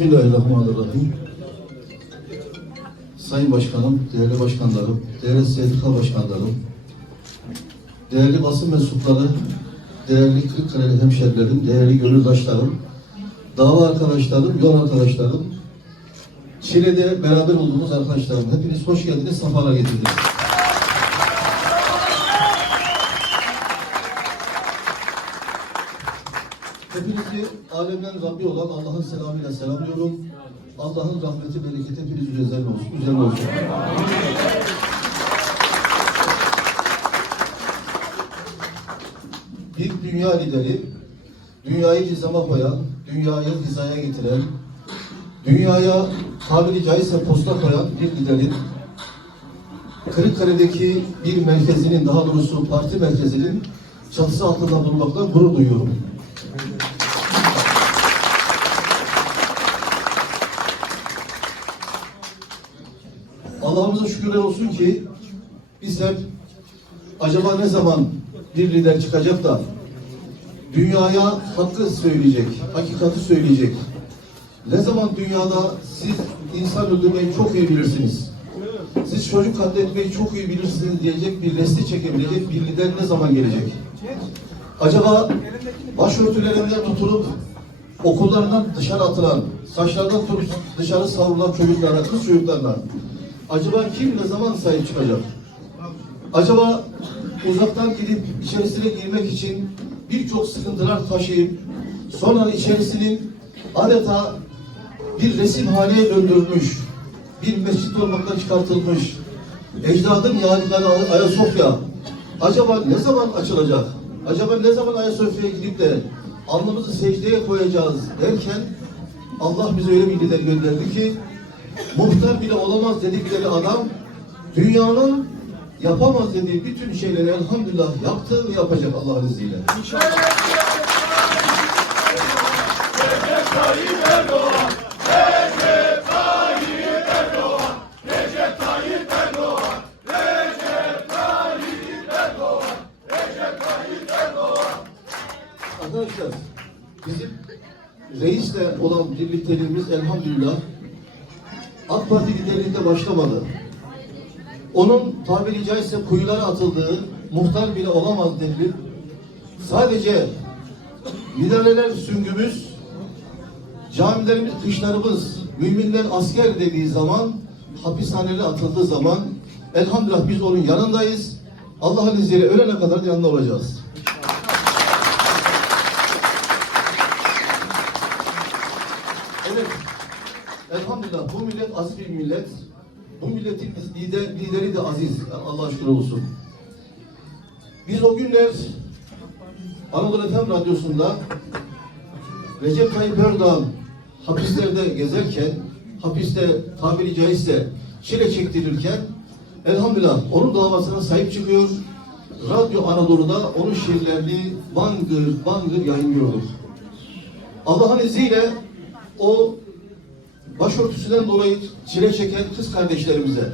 Bismillahirrahmanirrahim. Sayın Başkanım, değerli başkanlarım, değerli sendika başkanlarım, değerli basın mensupları, değerli Kırıkkale'li hemşerilerim, değerli gönüldaşlarım, dava arkadaşlarım, yol arkadaşlarım, Çile'de beraber olduğumuz arkadaşlarım, hepiniz hoş geldiniz, sefalar getirdiniz. Hepinizi alemden Rabbi olan Allah'ın selamıyla selamlıyorum. Allah'ın rahmeti, bereketi hepiniz üzerine olsun. Üzerine olsun. Bir dünya lideri, dünyayı nizama koyan, dünyayı hizaya getiren, dünyaya tabiri caizse posta koyan bir liderin Kırıkkale'deki bir merkezinin, daha doğrusu parti merkezinin çatısı altında durmaktan gurur duyuyorum. Allah'ımıza şükürler olsun ki biz hep acaba ne zaman bir lider çıkacak da dünyaya hakkı söyleyecek, hakikati söyleyecek. Ne zaman dünyada siz insan öldürmeyi çok iyi bilirsiniz. Siz çocuk katletmeyi çok iyi bilirsiniz diyecek bir resti çekebilecek bir lider ne zaman gelecek? Acaba başörtülerinden tutulup okullarından dışarı atılan, saçlardan tutup dışarı savrulan çocuklarına, kız çocuklarına acaba kim ne zaman sahip çıkacak? Acaba uzaktan gidip içerisine girmek için birçok sıkıntılar taşıyıp sonra içerisinin adeta bir resim haline döndürmüş, bir mescit olmaktan çıkartılmış, ecdadın yadigarı Ay- Ayasofya acaba ne zaman açılacak? Acaba ne zaman Ayasofya'ya gidip de alnımızı secdeye koyacağız derken Allah bize öyle bir lider gönderdi ki muhtar bile olamaz dedikleri adam dünyanın yapamaz dediği bütün şeyleri elhamdülillah yaptı ve yapacak Allah'ın izniyle. Arkadaşlar reisle olan birlikteliğimiz elhamdülillah AK Parti liderliğinde başlamadı. Onun tabiri caizse kuyulara atıldığı muhtar bile olamaz denilip sadece minareler süngümüz, camilerimiz, kışlarımız, müminler asker dediği zaman, hapishanelere atıldığı zaman elhamdülillah biz onun yanındayız. Allah'ın izniyle ölene kadar yanında olacağız. Evet. Elhamdülillah bu millet aziz bir millet. Bu milletin lider, lideri de aziz. Allah'a şükür olsun. Biz o günler Anadolu Efem Radyosu'nda Recep Tayyip Erdoğan hapislerde gezerken, hapiste tabiri caizse çile çektirirken elhamdülillah onun davasına sahip çıkıyor. Radyo Anadolu'da onun şiirlerini bangır bangır yayınlıyorduk. Allah'ın izniyle o başörtüsünden dolayı çile çeken kız kardeşlerimize,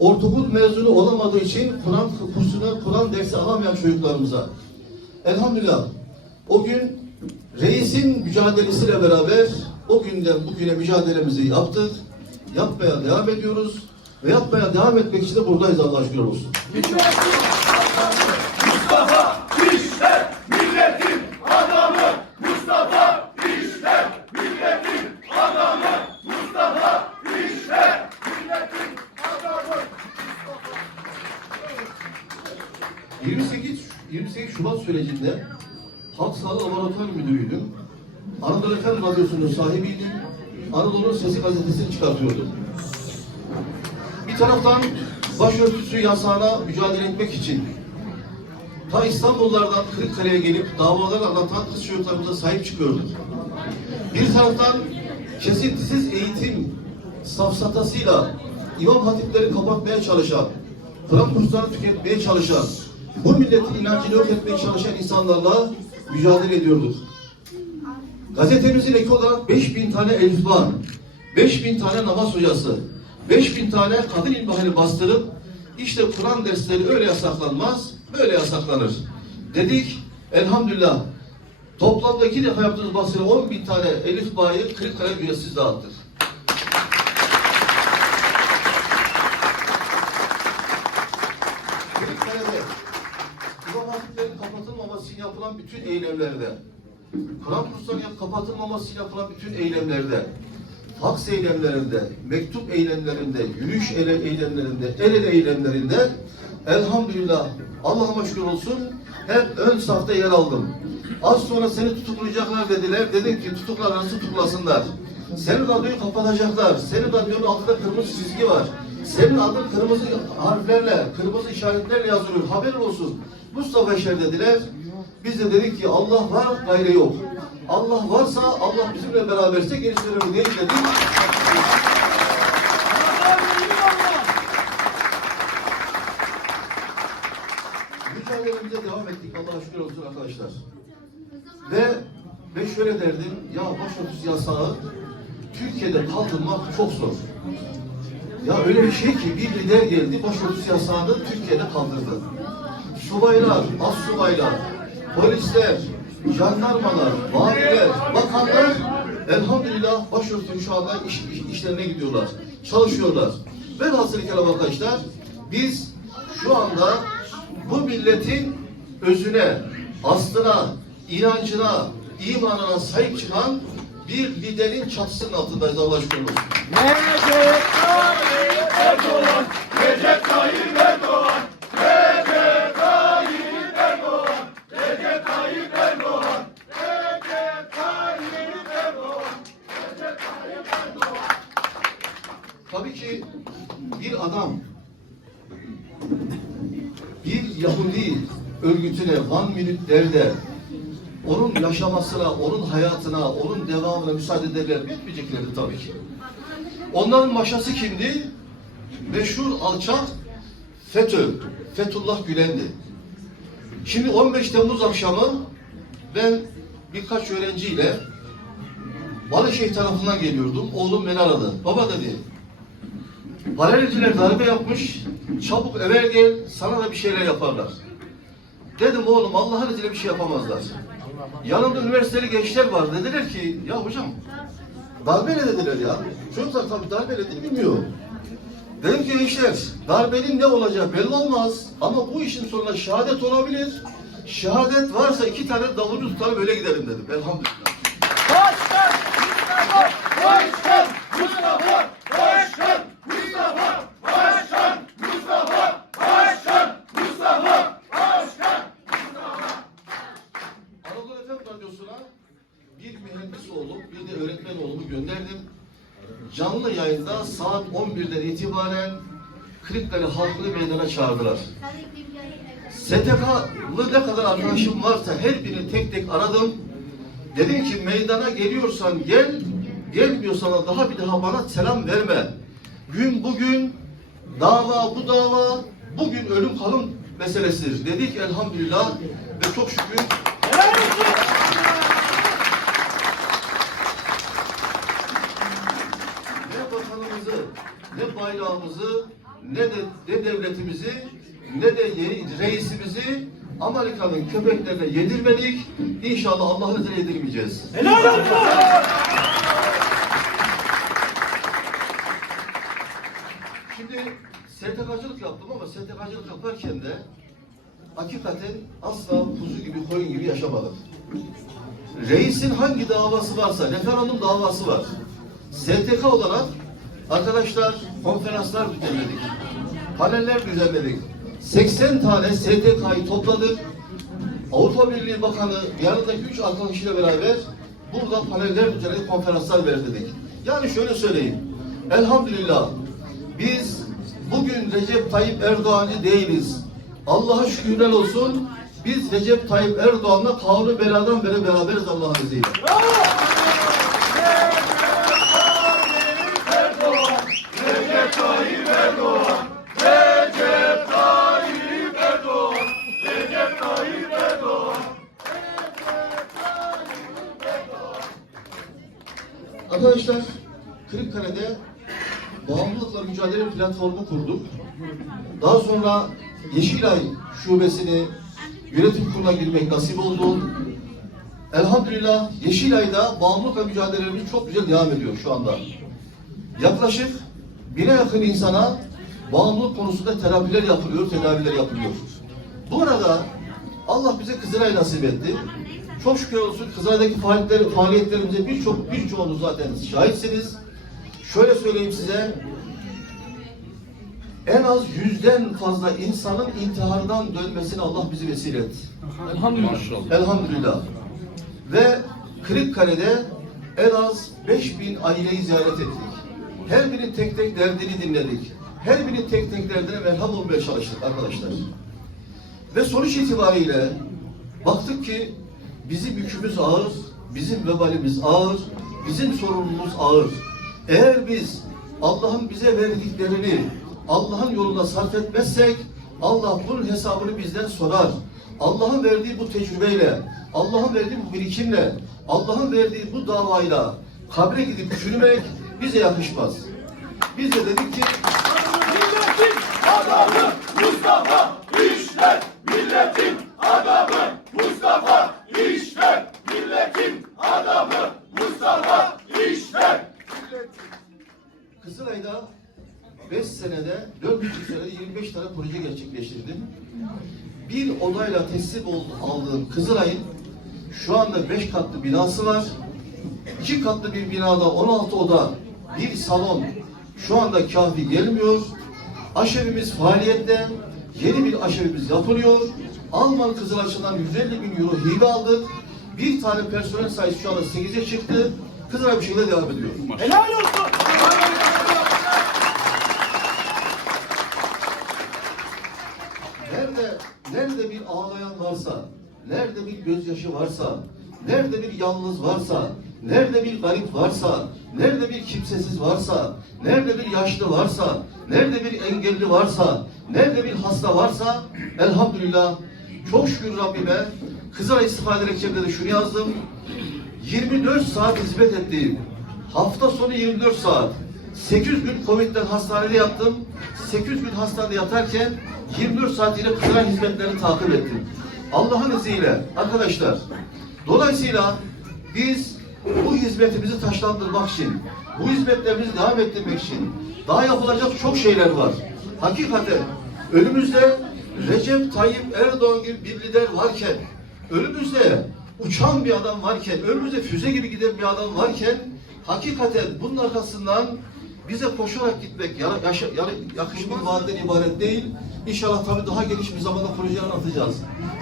ortaokul mezunu olamadığı için Kur'an kursuna, Kur'an dersi alamayan çocuklarımıza, elhamdülillah o gün reisin mücadelesiyle beraber o günden bugüne mücadelemizi yaptık, yapmaya devam ediyoruz ve yapmaya devam etmek için de buradayız Allah'a şükür olsun. Mustafa İşler milletin adamı Mustafa İşler milletin adamı Mustafa İşler milletin adamı 28 28 Sürecinde Halk Sağlığı Laboratuvar Müdürüydüm. Anadolu Efem Radyosu'nun sahibiydim. Anadolu'nun Sesi gazetesini çıkartıyordum. Bir taraftan başörtüsü yasağına mücadele etmek için ta İstanbullardan Kırıkkale'ye gelip davalar anlatan kız çocuklarımıza sahip çıkıyorduk. Bir taraftan kesintisiz eğitim safsatasıyla imam hatipleri kapatmaya çalışan, Kur'an kurslarını tüketmeye çalışan, bu milletin inancını yok etmeye çalışan insanlarla mücadele ediyorduk. Gazetemizin eki olarak 5000 tane elifban, 5000 tane namaz hocası, 5000 tane kadın ilmihali bastırıp işte Kur'an dersleri öyle yasaklanmaz, böyle yasaklanır. Dedik elhamdülillah Toplamda iki defa yaptığınız basına 10 bin tane Elif Bağ'ı Kırıkkale üyesiz dağıttık. Kırıkkale'de İmam Hatiplerin kapatılmaması için yapılan bütün eylemlerde, Kur'an kurslarının kapatılmaması yapılan bütün eylemlerde, faks eylemlerinde, mektup eylemlerinde, yürüyüş eyle- eylemlerinde, el ele eylemlerinde elhamdülillah Allah'a şükür olsun hep ön safta yer aldım. Az sonra seni tutuklayacaklar dediler. Dedim ki tutuklarlarsa tutuklasınlar. Senin radyoyu kapatacaklar. Senin radyonun altında kırmızı çizgi var. Senin adın kırmızı harflerle, kırmızı işaretlerle yazılıyor. Haberin olsun. Mustafa Eşer dediler. Biz de dedik ki Allah var, gayrı yok. Allah varsa, Allah bizimle beraberse değil dedik. Mücadelemize devam ettik. Allah'a şükür olsun arkadaşlar. Ve ve şöyle derdim, ya başörtüsü yasağı Türkiye'de kaldırmak çok zor. Ya öyle bir şey ki bir lider geldi başörtüsü yasağını Türkiye'de kaldırdı. Subaylar, az subaylar, polisler, jandarmalar, valiler, bakanlar elhamdülillah başörtünün şu anda iş, iş- işlerine gidiyorlar, çalışıyorlar. Velhasıl kelam arkadaşlar biz şu anda bu milletin özüne, aslına, inancına, imanına sahip çıkan bir liderin çatısının altındayız Allah aşkına olsun. Erdoğan, Recep Tayyip Erdoğan, Recep Tayyip Erdoğan, Recep Tayyip Erdoğan, Recep Tayyip Erdoğan, Recep Tayyip Erdoğan. Tabii ki bir adam bir Yahudi örgütüne one minute devde onun yaşamasına, onun hayatına, onun devamına müsaade ederler mi? Etmeyeceklerdi tabii ki. Onların maşası kimdi? Meşhur alçak FETÖ, Fethullah Gülen'di. Şimdi 15 Temmuz akşamı ben birkaç öğrenciyle Balıkesir tarafından geliyordum. Oğlum beni aradı. Baba dedi, Paralelciler darbe yapmış, çabuk eve gel, sana da bir şeyler yaparlar. Dedim oğlum Allah'ın izniyle bir şey yapamazlar. Yanımda üniversiteli gençler var. Dediler ki, ya hocam darbe ne dediler ya? Çocuklar tabii darbe nedir bilmiyor. Dedim ki gençler, darbenin ne olacağı belli olmaz. Ama bu işin sonunda şehadet olabilir. Şehadet varsa iki tane davulcu tutarım öyle giderim dedim. Elhamdülillah. Başkan Mustafa! Başkan Mustafa! Başkan Mustafa! Başkan Mustafa! Başkan Mustafa! Başkan Anadolu Efem Radyosu'na bir mühendis oğlum, bir de öğretmen oğlumu gönderdim. Canlı yayında saat 11'den itibaren Kırıkkale halkını meydana çağırdılar. STK'lı ne kadar arkadaşım varsa her birini tek tek aradım. Dedim ki meydana geliyorsan gel, gelmiyorsan da daha bir daha bana selam verme. Gün bugün, dava bu dava, bugün ölüm kalım meselesidir. Dedik elhamdülillah ve çok şükür ne vatanımızı, ne bayrağımızı, ne de ne devletimizi, ne de yeni reisimizi Amerika'nın köpeklerine yedirmedik. İnşallah Allah'ın izniyle yedirmeyeceğiz. Şimdi STK'cılık yaptım ama STK'cılık yaparken de hakikaten asla kuzu gibi, koyun gibi yaşamadım. Reisin hangi davası varsa, referandum davası var. STK olarak arkadaşlar konferanslar düzenledik. Paneller düzenledik. 80 tane STK'yı topladık. Avrupa Birliği Bakanı yanındaki üç arkadaşıyla beraber burada paneller düzenledik, konferanslar verdik. Yani şöyle söyleyeyim. Elhamdülillah biz bugün Recep Tayyip Erdoğancı değiliz. Allah'a şükürler olsun. Biz Recep Tayyip Erdoğan'la kavlu beladan beri beraberiz Allah'ın izniyle. Recep Tayyip Erdoğan! Recep Tayyip Erdoğan! Recep Tayyip Erdoğan! Arkadaşlar Kırıkkale'de bağımlılıkla mücadele platformu kurduk. Daha sonra Yeşilay şubesini yönetim kuruluna girmek nasip oldu. elhamdülillah Yeşilay'da bağımlılıkla mücadelelerimiz çok güzel devam ediyor şu anda. Yaklaşık bine yakın insana bağımlılık konusunda terapiler yapılıyor, tedaviler yapılıyor. Bu arada Allah bize Kızılay nasip etti. Çok şükür olsun Kızılay'daki faaliyetler, faaliyetlerimize birçok birçoğunuz zaten şahitsiniz. Şöyle söyleyeyim size, en az yüzden fazla insanın intihardan dönmesine Allah bizi vesile etti. Elhamdülillah. Elhamdülillah. Ve Kırıkkale'de en az 5000 aileyi ziyaret ettik. Her birinin tek tek derdini dinledik. Her birinin tek tek derdine merham olmaya çalıştık arkadaşlar. Ve sonuç itibariyle baktık ki bizim yükümüz ağır, bizim vebalimiz ağır, bizim sorumluluğumuz ağır. Eğer biz Allah'ın bize verdiklerini Allah'ın yolunda sarf etmezsek Allah bunun hesabını bizden sorar. Allah'ın verdiği bu tecrübeyle, Allah'ın verdiği bu birikimle, Allah'ın verdiği bu davayla kabre gidip çürümek bize yakışmaz. Biz de dedik ki Milletin anda 5 katlı binası var. 2 katlı bir binada 16 oda, bir salon şu anda kafi gelmiyor. Aşevimiz faaliyette, yeni bir aşevimiz yapılıyor. Alman Kızılay'ından 150 bin euro hibe aldık. Bir tane personel sayısı şu anda 8'e çıktı. Kızılay bu şekilde devam ediyor. Helal olsun. Nerede, nerede bir ağlayan varsa, nerede bir gözyaşı varsa, nerede bir yalnız varsa, nerede bir garip varsa, nerede bir kimsesiz varsa, nerede bir yaşlı varsa, nerede bir engelli varsa, nerede bir hasta varsa, elhamdülillah çok şükür Rabbime Kızılay İstifa Dilekçemde de şunu yazdım. 24 saat hizmet ettiğim, hafta sonu 24 saat, 800 gün Covid'den hastanede yattım. 800 gün hastanede yatarken 24 saat yine Kızılay hizmetlerini takip ettim. Allah'ın izniyle arkadaşlar, dolayısıyla biz bu hizmetimizi taşlandırmak için, bu hizmetlerimizi devam ettirmek için daha yapılacak çok şeyler var. Hakikaten önümüzde Recep Tayyip Erdoğan gibi bir lider varken, önümüzde uçan bir adam varken, önümüzde füze gibi giden bir adam varken, hakikaten bunun arkasından bize koşarak gitmek ya, yaşa, ya, yakışık bir vaatten ibaret değil. İnşallah tabii daha geniş bir zamanda projeyi anlatacağız.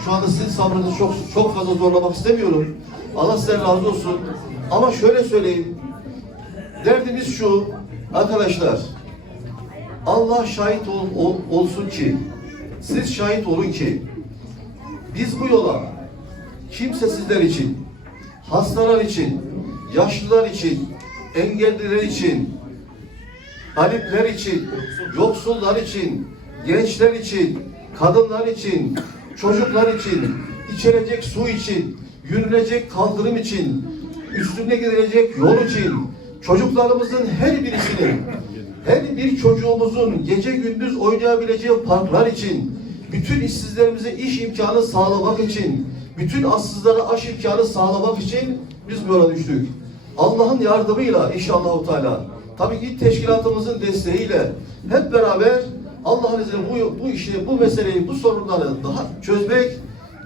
Şu anda sizin sabrınızı çok çok fazla zorlamak istemiyorum. Allah sizden razı olsun. Ama şöyle söyleyeyim. Derdimiz şu arkadaşlar. Allah şahit ol, ol- olsun ki, siz şahit olun ki, biz bu yola kimsesizler için, hastalar için, yaşlılar için, engelliler için, garipler için, yoksullar için, gençler için, kadınlar için, çocuklar için, içilecek su için, yürünecek kaldırım için, üstünde gidilecek yol için, çocuklarımızın her birisinin, her bir çocuğumuzun gece gündüz oynayabileceği parklar için, bütün işsizlerimize iş imkanı sağlamak için, bütün assızlara aş imkanı sağlamak için biz bu yola düştük. Allah'ın yardımıyla inşallah Teala tabii ki teşkilatımızın desteğiyle hep beraber Allah'ın izniyle bu, bu işi, bu meseleyi, bu sorunları daha çözmek,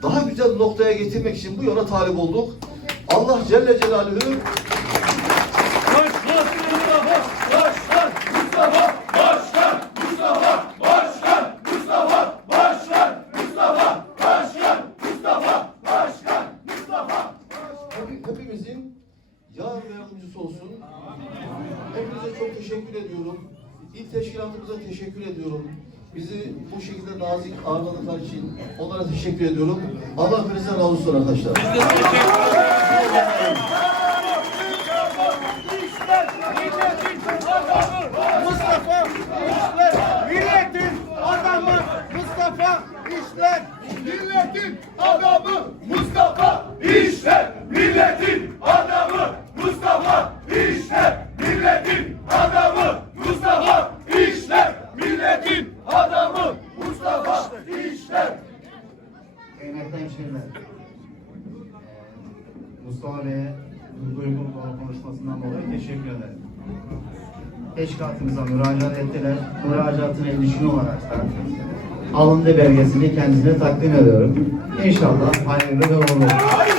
daha güzel noktaya getirmek için bu yola talip olduk. Allah Celle Celaluhu Başkan Mustafa, başkan Mustafa, başkan Mustafa, başkan Mustafa, başkan Mustafa, başkan Mustafa, başkan Mustafa. Hepi- hepimizin yar ve yardımcısı olsun. Hepinize çok teşekkür ediyorum. İl teşkilatımıza teşekkür ediyorum. Bizi bu şekilde nazik ağırladıkları için onlara teşekkür ediyorum. Allah hepinizden razı olsun arkadaşlar. İşler, milletin adamı Mustafa işler. Milletin adamı Mustafa işler. Milletin adamı Mustafa işler. Milletin adamı Mustafa işler. Kıymetli hemşehriler, eee, Mustafa Bey'e bu duygulu konuşmasından dolayı teşekkür ederim. Teşkilatımıza müracaat ettiler. Müracaatına ilişkin olarak da alındı belgesini kendisine takdim ediyorum. İnşallah hayırlı ve olur.